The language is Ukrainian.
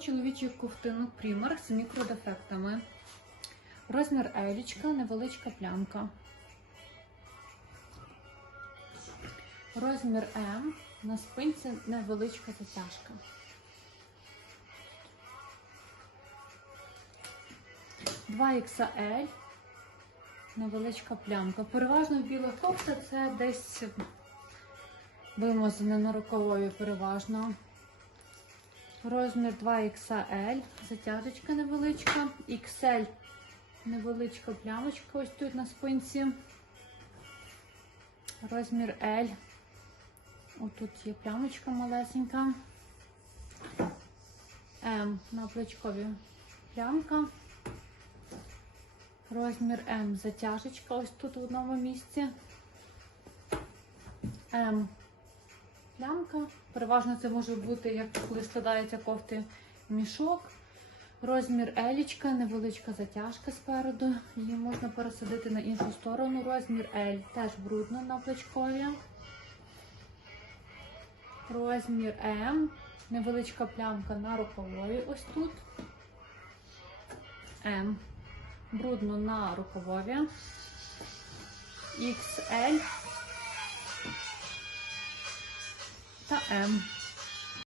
чоловічих ковтинок Primark з мікродефектами. Розмір елічка, невеличка плямка. Розмір М. На спинці невеличка затяжка. Два XL. Невеличка плямка. Переважно біла кофта це десь вимазане на рукавові переважно. Розмір 2XL, затяжечка невеличка, XL невеличка плямочка ось тут на спинці. Розмір L. Отут є плямочка малесенька. М на плечкові плямка. Розмір М затяжечка ось тут в одному місці. М плямка. Переважно це може бути, як коли складається кофти мішок. Розмір елічка, невеличка затяжка спереду. Її можна пересадити на іншу сторону. Розмір L теж брудно на плечкові. Розмір М. Невеличка плямка на рукавові ось тут. М. Брудно на рукавові. XL та М.